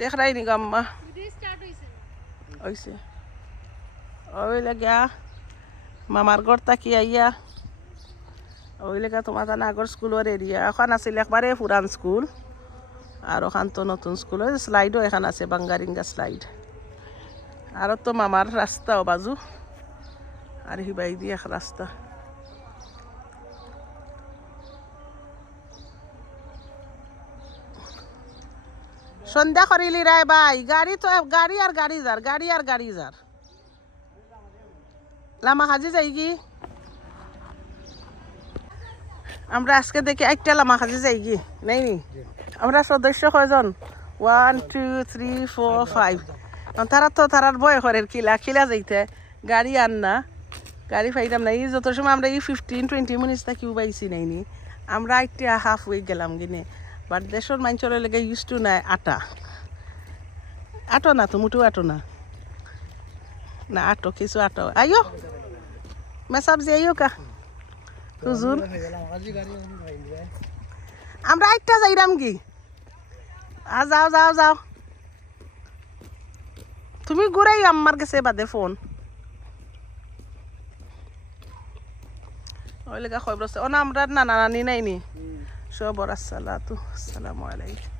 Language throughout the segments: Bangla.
দেখ রাই নি গাম্মা হইছে ওই লাগিয়া মামার ঘর তাকি আইয়া ওই লেগা তোমার তার আগর স্কুলের এরিয়া এখন আছিল একবারে পুরান স্কুল আর ওখান তো নতুন স্কুল স্লাইডও এখান আছে বাঙ্গারিঙ্গা স্লাইড আর তো মামার রাস্তাও বাজু আর হিবাই দিয়ে এক রাস্তা সন্ধ্যা করিলি রায় ভাই গাড়ি তো গাড়ি আর গাড়ি যার লামা হাজি যাই কি আমরা আজকে দেখি একটা লামা হাজি যাই কি নাই নি আমরা সদস্য কয়জন 1 2 3 4 5 তারা তো তারার বয় করে খিলা যাইতে গাড়ি আন না গাড়ি পাইতাম না এই যত সময় আমরা এই 15-20 মিনিটস তা কিউ পাইছি নাইনি আমরা একটা হাফ ওয়ে গেলাম কিনে বাট দেশের মানুষের লেগে ইউজ টু নাই আটো না তো মুটু আটো না আটো কিছু আটো আইও মেসাবজি আইও কা হুজুর আমরা একটা যাইরাম কি যাও তুমি ঘুরাই আমার কাছে বাদে ফোন ওই লেগা খবর আছে ও না আমরা নানা নানি নাইনি সবর আসসালামু আলাইকুম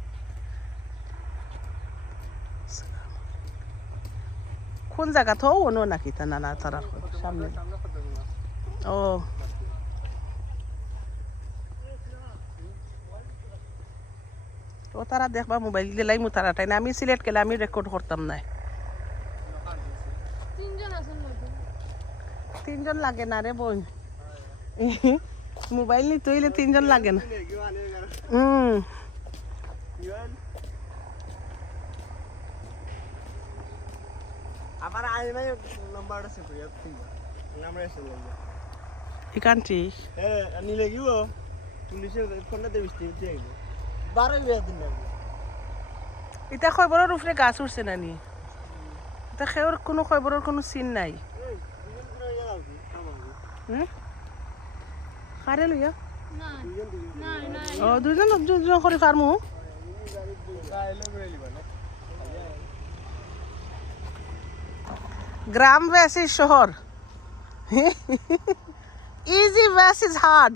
কোন জায়গা তো ওনো নাকি তা নানা তারার সামনে ও তারা দেখবা মোবাইল দিলাই মু তারাটাই না আমি সিলেক্ট গেলে আমি রেকর্ড করতাম না তিনজন লাগে না রে বোন মোবাইল নিতে হইলে তিনজন লাগে না আমার আইনা নাম্বারটা সেভ করি নাম্বার এসে লাগবে ইকান্তি নিলে গিও পুলিশের ফোনটা দেবিস দিয়ে আইবো 12 দিন লাগবে এটা খবরের উপরে গাছ উঠছে না নি এটা খেওর কোনো খবরের কোনো সিন নাই কারে লইয়া দুজন করে ফার্মু গ্রাম versus শহর ইজি versus হার্ড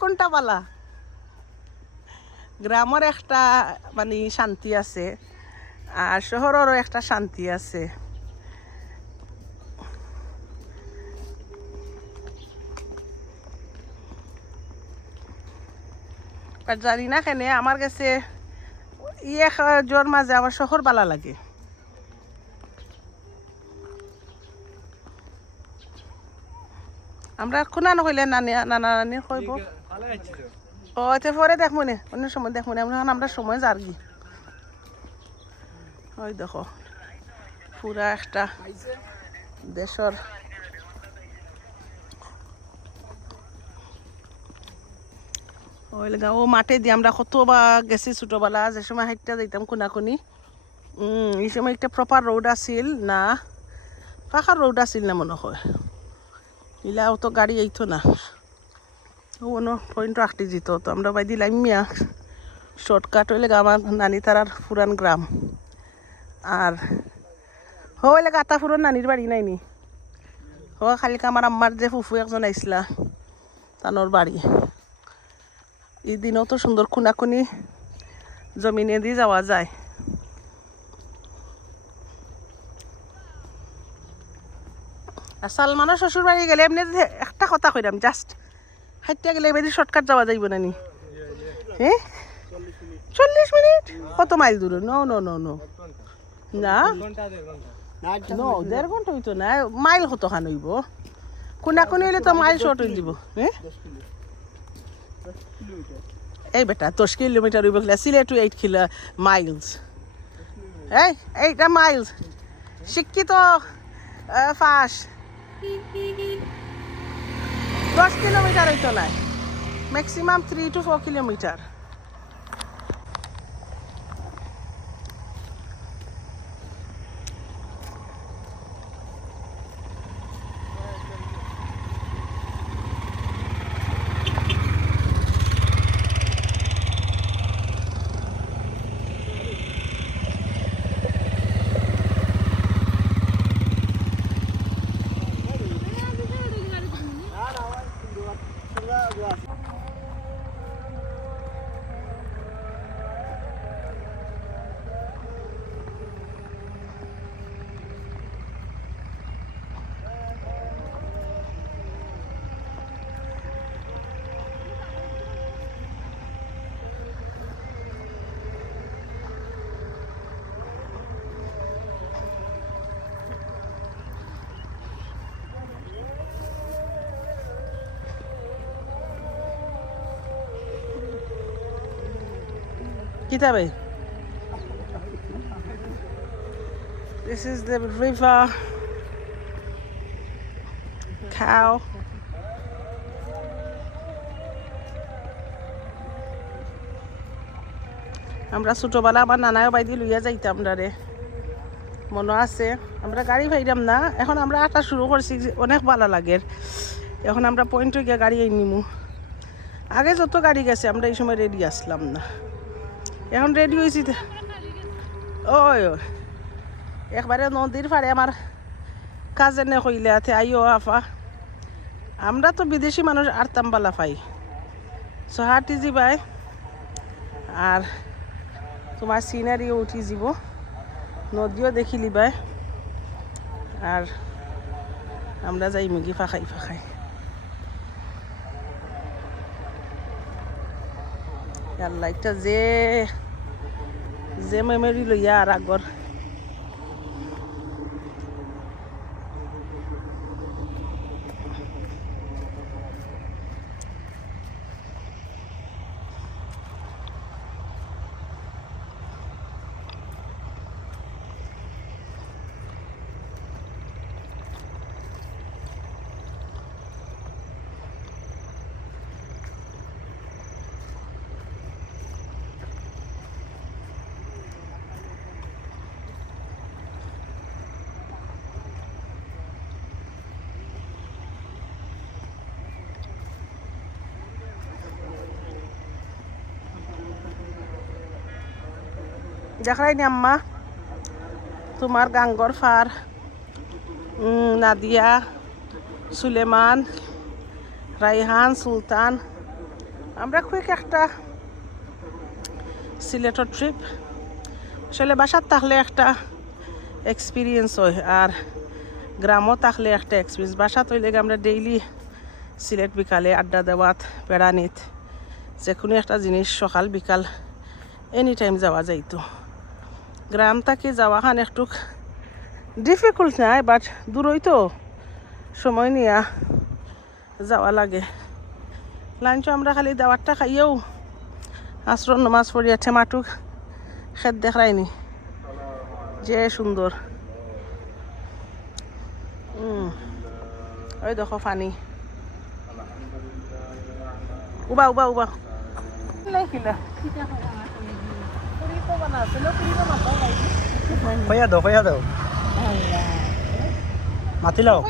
কোনটা বলা গ্রামের একটা মানে শান্তি আছে আর শহরেরও একটা শান্তি আছে আর জানি না কেন আমার কাছে জোর মাঝে আমার শহর ভালো লাগে আমরা কোনা নহইলে নানা নানি কইব ও তে পরে দেখবো নে অন্য সময় দেখবো না আমরা সময় যার কি ওই দেখো পুরা একটা দেশের ওই লাগা ও মাঠে দিয়ে আমরা কতবা গেছি ছোটবেলা যে সময় হাইটটা যাইতাম কোনাকুনি এই সময় একটা প্রপার রোড আছিল না পাখার রোড আছিল না মনে হয় ইলা তো গাড়ি আইতো না ওনো পয়েন্ট রাখতে যেত তো আমরা বাই দিলাম মিয়া শর্টকাট হইলে আমার নানি তারার পুরান গ্রাম আর হইলে গাতা পুরান নানির বাড়ি নাইনি খালি আমার আম্মার যে ফুফু একজন আইসলা তানোর বাড়ি এই দিনও তো সুন্দর খুনাখুনি জমিনে দিয়ে যাওয়া যায় আর সালমানের শ্বশুর বাড়ি গেলে এমনি একটা কথা কইরাম জাস্ট হাইটটা গেলে এবার শর্টকাট যাওয়া যাইব নানি হ্যাঁ 40 মিনিট কত মাইল দূরে নো নো নো নো না নো 1.5 ঘন্টা হইতো না মাইল কত খান হইব কোনাকুনি হইলে তো মাইল শর্ট হয়ে যাব হ্যাঁ এই বেটা 10 কিলোমিটার হইব সিলেট টু 8 মাইলস এই 8 মাইলস শিক্ষিত ফাস্ট 10 কিলোমিটার হইতো না maximum 3 to 4 kilometre Kitabe. This is the river. Cow. আমরা ছোটবেলা আমার নানাও বাইদি লইয়া যাইতাম রে মনে আছে আমরা গাড়ি পাইলাম না এখন আমরা আটা শুরু করছি অনেক ভালো লাগে এখন আমরা পয়েন্টে গিয়ে গাড়ি নিমু আগে যত গাড়ি গেছে আমরা এই সময় রেডি আসলাম না এখন রেডি হয়েছি ওই একবারে নদীর পাড়ে আমার কাজেনে কইলে আছে আইও আফা আমরা তো বিদেশি মানুষ আরতাম বালা পাই সহাটি যাবাই আর তোমার সিনারিও উঠি যাব নদীও দেখি লিবাই আর আমরা যাই মুগি ফাঁকাই ফাঁকাই আল্লাহ একটা যে মেমোরি লইয়া আর আগর দেখাই নি আম্মা তোমার গাঙ্গর ফার নাদিয়া সুলেমান রাইহান সুলতান আমরা খুব একটা সিলেটের ট্রিপ আসলে বাসার থাকলে একটা এক্সপিরিয়েন্স হয় আর গ্রামও থাকলে একটা এক্সপিরিয়েন্স বাসা তৈলে আমরা ডেইলি সিলেট বিকালে আড্ডা দেওয়াত বেড়ানিত যে কোনো একটা জিনিস সকাল বিকাল এনি টাইম যাওয়া যাইতো গ্রাম থেকে যাওয়া খান একটু ডিফিকাল্ট নাই বাট দূরই তো সময় নিয়া যাওয়া লাগে লাঞ্চ আমরা খালি দাওয়াতটা খাইয়েও আশ্রম নমাজ পড়িয়া ঠেমাটুক খেত দেখায়নি যে সুন্দর ওই দেখো পানি উবা উবা উবা খয়া দাও মাতি লাও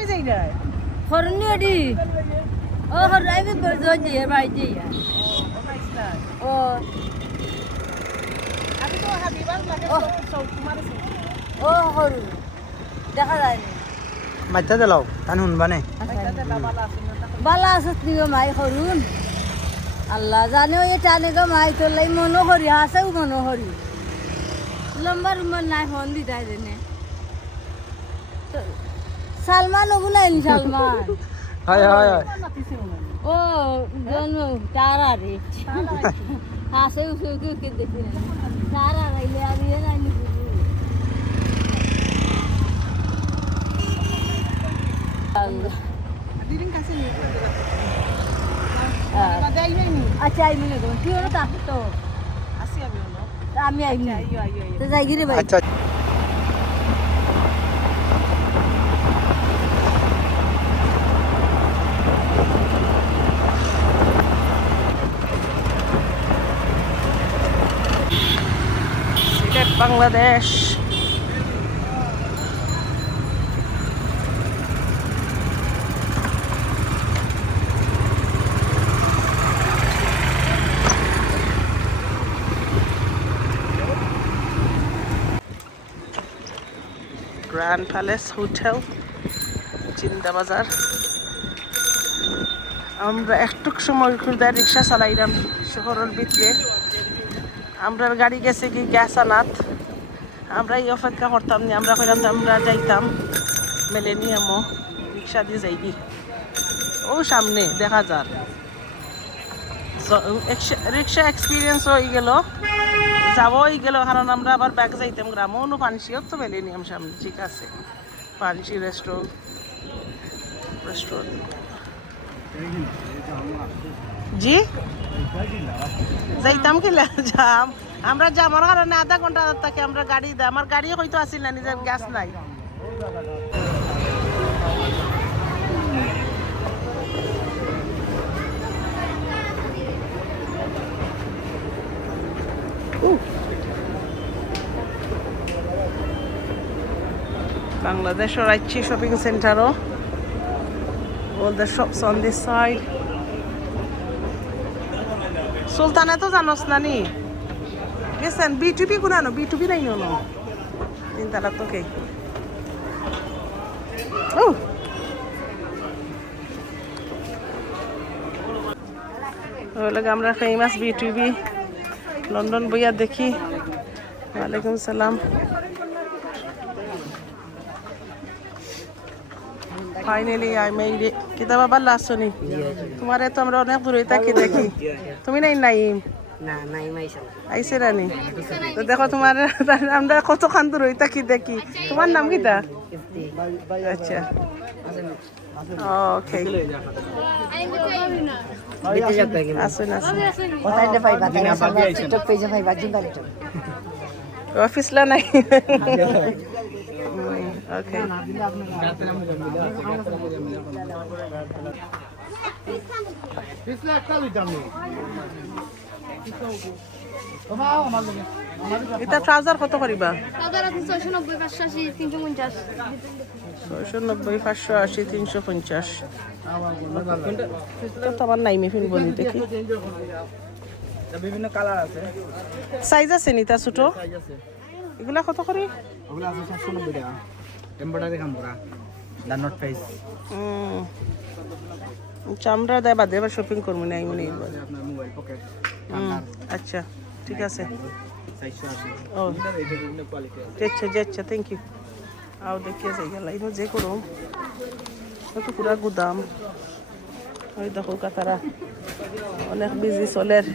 Hornedi. Oh, hornedi berzoji ya, baiji ya. Oh. আমি তো হাবিবার লাগে সব তোমার Oh, horu. দেখা যায় না। মাইতা দিলাও তান শুনবানে বালা আসত নিগো মাই হরুন আল্লাহ জানে ওই টানে গো মাই তোর লাই মনো হরি হাসেও মনো হরি লম্বা রুমার নাই ফোন দিতাই দেনে সালমান ওগুলাইনি সালমান হয় হয় হয় ও জন্ম তারা রে হাসেও সুকে কে দেখি না তারা রাইলে আমি রাইনি আল্লাহ দিদিন কাছে নিয়ে বাদাই হয়নি আচ্ছা আই মনে করুন কি হলো তা তো আসি আমি হলো আমি আইনি আইও আইও তো যাই গিরে ভাই আচ্ছা Sylhet Bangladesh grand palace hotel চিন্তা বাজার আমরা একটু সময় খুঁজে রিক্সা চালাইলাম শহরের ভিতরে আমরা গাড়ি গেছে কি গ্যাস আনাত আমরা এই অপেক্ষা করতাম না আমরা কইলাম আমরা যাইতাম মিলেনিয়ামও রিক্সা দিয়ে যাইবি ও সামনে দেখা যার রিক্সা এক্সপিরিয়েন্স হয়ে গেল যাবই গেল কারণ আমরা আবার ব্যাগ যাইতাম গ্রামও নো পানসিও তো মিলেনিয়াম সামনে ঠিক আছে পানসি রেস্টুরেন্ট জি যাইতাম কি যাম আমরা যাবার কারণে আধা ঘন্টা থাকে আমরা গাড়ি দেয় আমার গাড়ি হয়তো আসিল না নিজের গ্যাস নাই Bangladesh Raichi shopping center. All the shops on this side. Sultana to janos nani. Listen, B2B kuna no, B2B nai no no. Tintala to okay. Oh. Hola আমরা famous B2B London বইয়া দেখি ওয়ালাইকুম সালাম Finally, I made it. Kita ba bala suni? Tumare to amra onek dure ta ki dekhi. Tumi nai naim. না নাই মাইছা Aise rani. To dekho tumare amra koto khan dure ta ki dekhi. Tumar naam kita? Acha. Okay. বিতে যাবে কি Asun asun. কোথায় দে পাইবা তাই টিকটক পেজে পাইবা জিবালি তো Office la nai. Okay. Ita trouser কত করিবা? Trouser আছে 690 580 350 690 580 350 তো আমার নাই মে ফিন বলি দেখি বিভিন্ন কালার আছে সাইজ আছে নিতা ছোট এগুলা কত করে ওগুলা আছে 790 টাকা এমব্রয়ডারি কাম করা দা নট ফেস চামড়া দেয় বাদে আবার শপিং করবো না এমনি আপনার মোবাইল পকেট আচ্ছা ঠিক আছে 480 ও এটা বিভিন্ন কোয়ালিটি যাচ্ছে যাচ্ছে থ্যাংক ইউ আও দেখিয়ে যাই গেল ইনো যে করো তো পুরা গুদাম ওই দেখো কাতারা অনেক বিজি চলের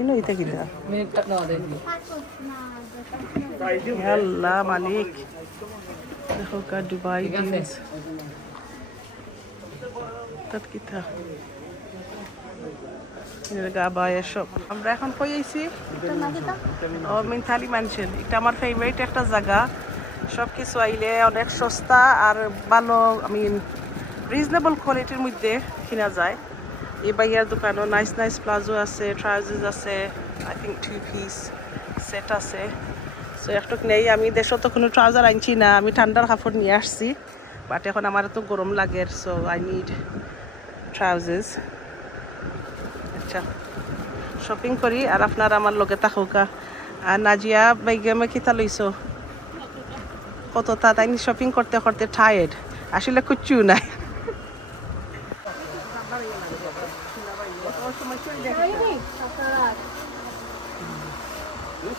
ইনো ইতা কিটা আল্লাহ মালিক দেখো কা দুবাই জিন্স তাত কিটা গাবায়া শপ আমরা এখন কই আইছি ও মিনথালি ম্যানশন এটা আমার ফেভারিট একটা জায়গা সব কিছু আইলে অনেক সস্তা আর ভালো রিজনেবল কোয়ালিটির মধ্যে কিনা যায় এই বাইয়ার দোকানও নাইস নাইস প্লাজো আছে ট্রাউজার্স আছে আই থিঙ্ক 2 পিস সেট আছে সো একটু নেই আমি দেশত তো কোনো ট্রাউজার আনছি না আমি ঠান্ডার কাপড় নিয়ে আসছি বাট এখন আমার তো গরম লাগে সো আই নিড ট্রাউজার্স আচ্ছা শপিং করি আর আপনারা আমার লগে থাকুকা আর নাজিয়া বাইগামে কিতা লইছো কত তাই শপিং করতে করতে টায়ার্ড আসলে কুচ্ছু নাই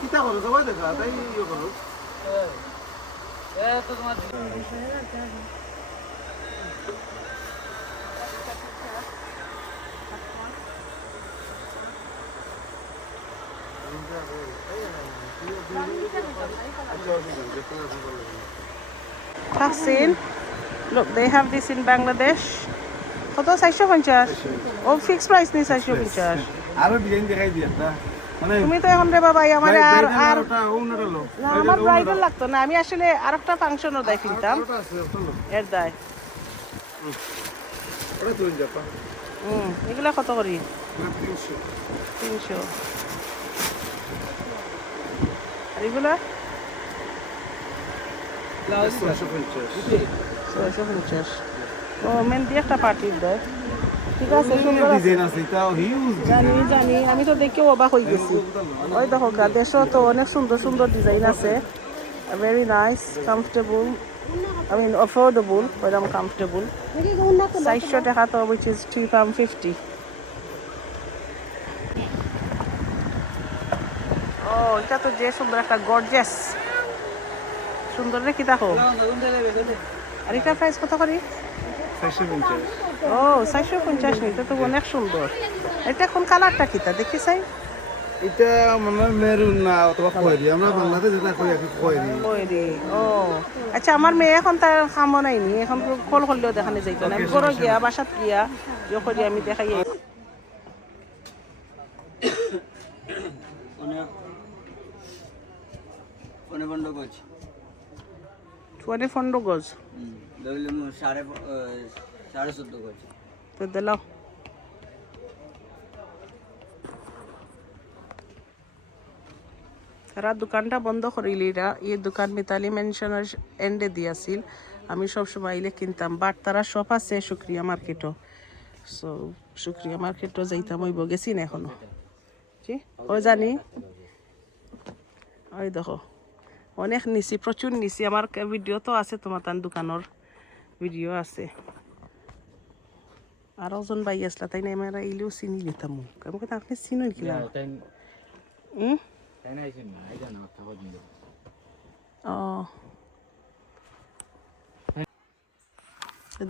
কিতা করো সবাই দেখা তাই ইয়ে করো তো তোমার Tahsin, look, they have this in Bangladesh. কত 450 ও ফিক্স প্রাইস নেই 450 আরো ডিজাইন দেখাই দি একটা মানে তুমি তো এখন রে বাবা আমার আর আর ওটা ওনাটা লো না আমার ব্রাইডাল লাগতো না আমি আসলে আরেকটা ফাংশনও দেয় কিনতাম ওটা আছে ওটা লো এর দায় ওটা তুই যাপা এগুলা কত করি 300 300 আর এগুলা 650 ও মেহেন্দি একটা পার্টির দেয় ঠিক আছে সুন্দর আছে ডিজাইন আছে এটা হিউজ জানি জানি আমি তো দেখে অবাক হয়ে গেছি ওই দেখো গা দেশও তো অনেক সুন্দর সুন্দর ডিজাইন আছে ভেরি নাইস কমফর্টেবল অ্যাফোর্ডেবল ওইরকম কমফর্টেবল 400 টাকা তো which is £3.50 ও এটা তো যে সুন্দর একটা গর্জিয়াস সুন্দর রে কি দেখো আর এটা প্রাইস কত করে 450 ও 450 এটা তো অনেক সুন্দর এটা কোন কালারটা কিটা দেখি চাই এটা মনে হয় মেরুন না অথবা খয়েরি আমরা বাংলাতে যেটা কই আর কি খয়েরি ওইরে ও আচ্ছা আমার মেয়ে এখন তার খামো নাইনি এখন কল করলেও দেখানো যাইতো না আমি ঘরে গিয়া বাসাত গিয়া ইয়ে করি আমি দেখাই অনেক অনেক বন্ধ করছি 24 গজ ধরলে সাড়ে 14.5 করছি তো দিলাও তারা দোকানটা বন্ধ করিলিরা এই দোকান মিতালি মেনশনের এন্ডে দিয়াছিল আমি সবসময় আইলে কিনতাম বাট তারা সব আছে শুক্রিয়া মার্কেটও সো শুক্রিয়া মার্কেটও যাইতাম ওই গেছি না এখনো জি ও জানি ওই দেখো অনেক নিছি প্রচুর নিছি আমার ভিডিও তো আছে তোমার তার দোকানের ভিডিও আছে আর ওজন বাই আসলা তাই না আমরা ইলেও চিনি নিতাম আমি কথা আপনি চিনুন কিনা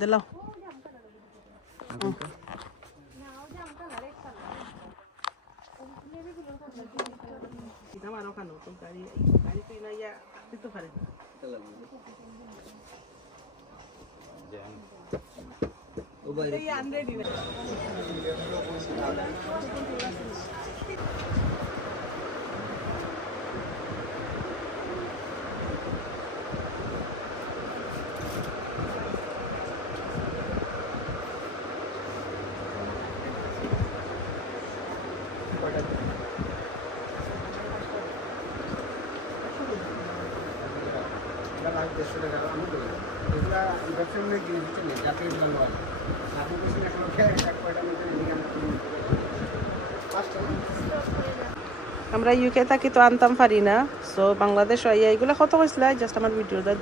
দিলাও আরো খানো তো গাড়ি গাড়ি তুই না ইয়া দিতে পারে এই আনরেডি আমরা ইউকে থাকি তো আনতাম পারি না সো বাংলাদেশ এগুলো কত হয়েছিল জাস্ট আমার ভিডিওটা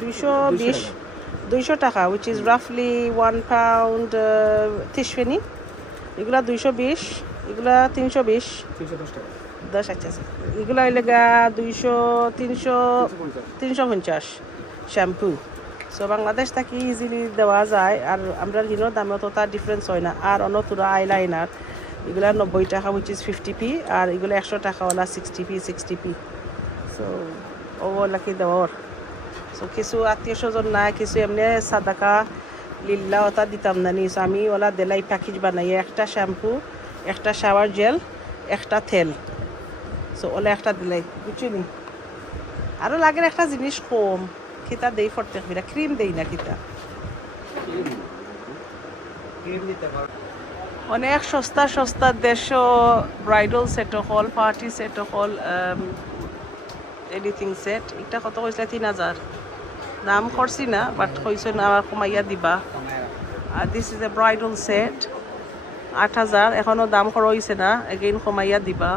200 টাকা উইচ ইজ রাফলি 1 পাউন্ড 30 পেনি এগুলা 220 এগুলা 320 10 আচ্ছা এগুলা হইলে গা 350 শ্যাম্পু সো বাংলাদেশ থাকি ইজিলি দেওয়া যায় আর আমরা হিনোর দামে তো তার ডিফারেন্স হয় না আর অন্য তুরা আইলাইনার এগুলা 90 টাকা উইচ ইজ 50p আর এগুলো 100 টাকাওয়ালা 60p সো ওগুলা কি দেওয়ার সো কিছু আত্মীয় স্বজন নাই কিছু এমনি সাদাকা লিল্লা ওটা দিতাম না নি সো আমি ওলা দেলাই প্যাকেজ বানাই একটা শ্যাম্পু একটা শাওয়ার জেল একটা তেল সো ওলা একটা দিলাই বুঝছিনি আরও লাগের একটা জিনিস কম খিতা দেই ফটতে ক্রিম দেই না খিতা অনেক সস্তা সস্তা দেশও ব্রাইডাল সেট হল পার্টি সেট হল এনিথিং সেট এটা কত কইছে 3000 দাম করছি না বাট কইছে না কমাইয়া দিবা আর this is a bridal set 8000 এখনো দাম করা হইছে না এগেইন কমাইয়া দিবা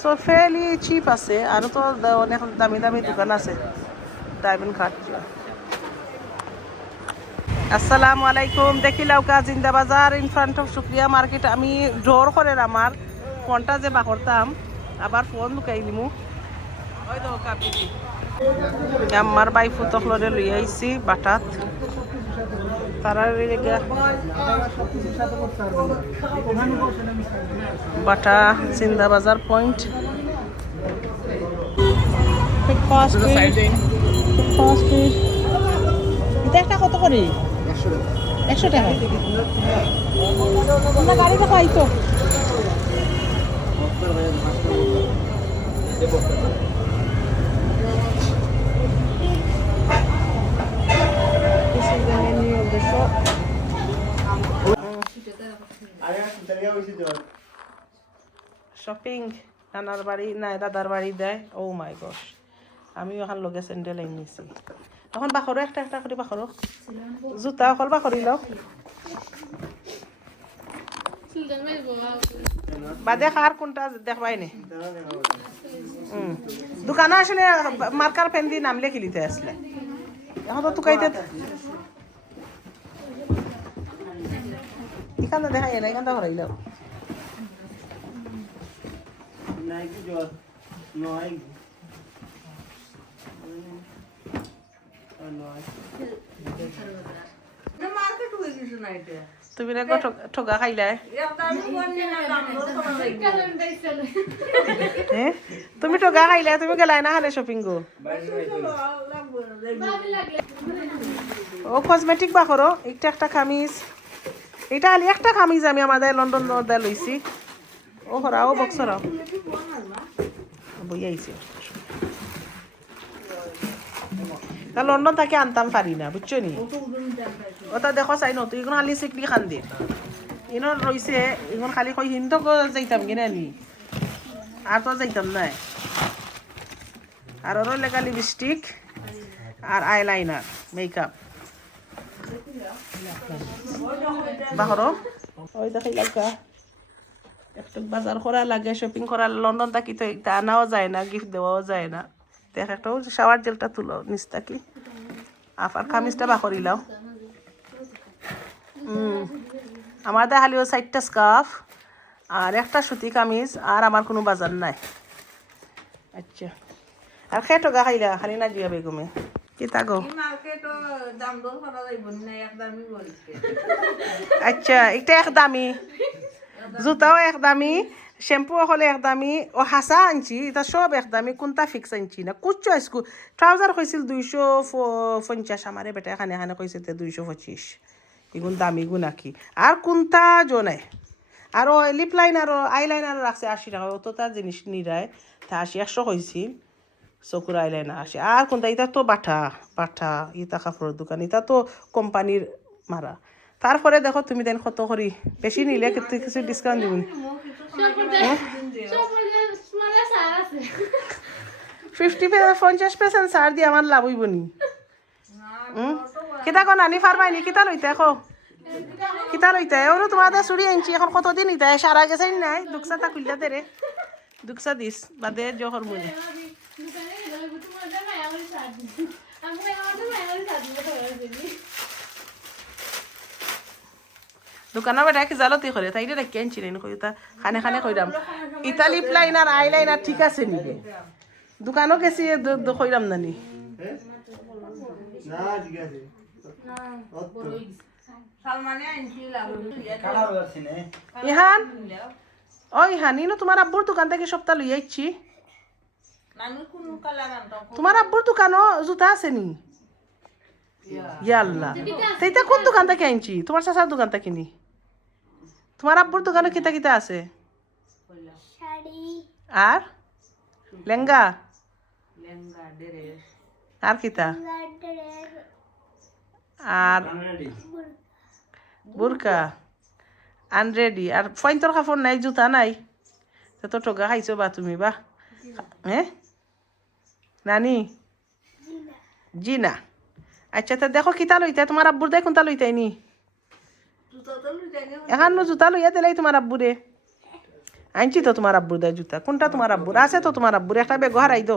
সো ফেয়ারলি চিপ আছে আর তো অনেক দামি দামি দোকান আছে ডায়মন্ড কাট আসসালামু আলাইকুম দেখিলাও কা জিন্দা বাজার ইন ফ্রন্ট অফ শুক্রিয়া মার্কেট আমি জোর করে আমার ফোনটা যে বাকরতাম আবার ফোন লুকাই নিমু ওই তো কাপিছি আমার বাই ফুতকলরে লই আইছি বাটাত তারা বাটা জিন্দা বাজার পয়েন্ট এটা একটা কত করে 100 টাকা আমরা গাড়ি দেখা আইতো শপিং নানার বাড়ি না দাদার বাড়ি দেয় ও মাই গশ আমি ওখান লগে স্যান্ডেল আই নিছি এখন বাখরো একটা একটা করে বাখরো জুতা অকল বাখরি লও বাদে খার কোনটা দেখবাই নে দোকানে আসলে মার্কার পেন দিয়ে নাম লেখি লিতে আসলে এখন তো তুকাইতে এখানে দেখাই না এখানটা হরাই লও নাইকি জল নয় মার্কেট হয়ে গেছে না এটা তুমি না গো ঠগা খাইলাই হ্যাঁ তুমি ঠগা খাইলাই তুমি গেলাই না হালে শপিং গো ও কসমেটিক বা করো একটা কামিজ এটা খালি একটা কামিজ আমি আমাদের লন্ডন দা লইছি ও করা ও বক্স রাও বই আইছে তা লন্ডন তাকে আনতাম পারি না বুঝছো নি ওটা দেখো চাই নতুন এগুলো খালি চিকনি খান দিয়ে ইনো রইছে এগুলো খালি কই হিন্দক যাইতাম কিনা নি আর তো যাইতাম নাই আর ওর লেগা লিপস্টিক আর আইলাইনার মেকআপ বাহরো ওই দেখাই লাগা একটু বাজার করা লাগে শপিং করা লন্ডন থাকি তো একটা আনাও যায় না গিফট দেওয়াও যায় না দেখ একটা শাওয়ার জেলটা তুলো নিচ থাকি আফার কামিজটা বাকরিলাও আমার দেখালিও 4টা স্কার্ফ আর একটা সুতি কামিজ আর আমার কোনো বাজার নাই আচ্ছা আর খেটো গা খাইলা খালি না জিয়া বেগমে কি তাগো আচ্ছা এটা একদামি জুতাও একদামি শ্যাম্পু হলে একদামি ও হাসা আনছি এটা সব একদামি কোনটা ফিক্স আনছি না কুচ্ছ আইসকু ট্রাউজার কইছিল 250 আমারে বেটা এখানে এখানে কইছে 225 এগুন দামি গুণ কি আর কোনটা জনাই আর ও লিপ লাইনার আইলাইনার রাখছে 80 টাকা অত তার জিনিস নিরায় তা 100 কইছিল চকুর আইলাইনার 80 আর কোনটা এটা তো বাটা এটা কাপড়ের দোকান এটা তো কোম্পানির মারা তারপরে দেখো তুমি দেন কত করি বেশি নিলে কিছু ডিসকাউন্ট দিবেন 50% ছাড় দিয়ে আমার লাভ হইব নি কিতা কো নানি ফারমাই নি কিতা লইতে এখন কিতা লইতে ওরও তোমার চুরি আনছি এখন কতদিন ইতা সারা গেছে নাই দুকসা তা খুললা দেরে দুকসা দিস বাদে জহর মুনি দোকানা বেটা কি জালতি করে তাই রে রাখি আনছি না কইতা খানে খানে কইরাম ইতা লিপ লাইনার আইলাইনার ঠিক আছে নিবে দোকানও গেছি কইরাম নানি না ঠিক আছে ইহান ও ইহান ইনো তোমার আব্বুর দোকান থেকে সপ্তাহ লই আইছি তোমার আব্বুর দোকানও জুতা আছে নি ইয়াল্লা সেইটা কোন দোকান থেকে আনছি তোমার চাচার দোকান থেকে নি তোমার আব্বুর দোকানে কিতা কিতা আছে আর লেঙ্গা আর কিতা আর বুরকা আনরেডি আর পয়েন্টর কাপড় নাই জুতা নাই তো ঠগা খাইছো বা তুমি বা হ্যাঁ নানি জি না আচ্ছা তা দেখো কিতা লইতে তোমার আব্বুর দেখ কোনটা লইতে নি এখন জুতা লইয়া দিলাই তোমার আব্বুরে আনছি তো তোমার আব্বুর দেয় জুতা কোনটা তোমার আব্বুর আছে তো তোমার আব্বুর একটা বেগ হারাই দো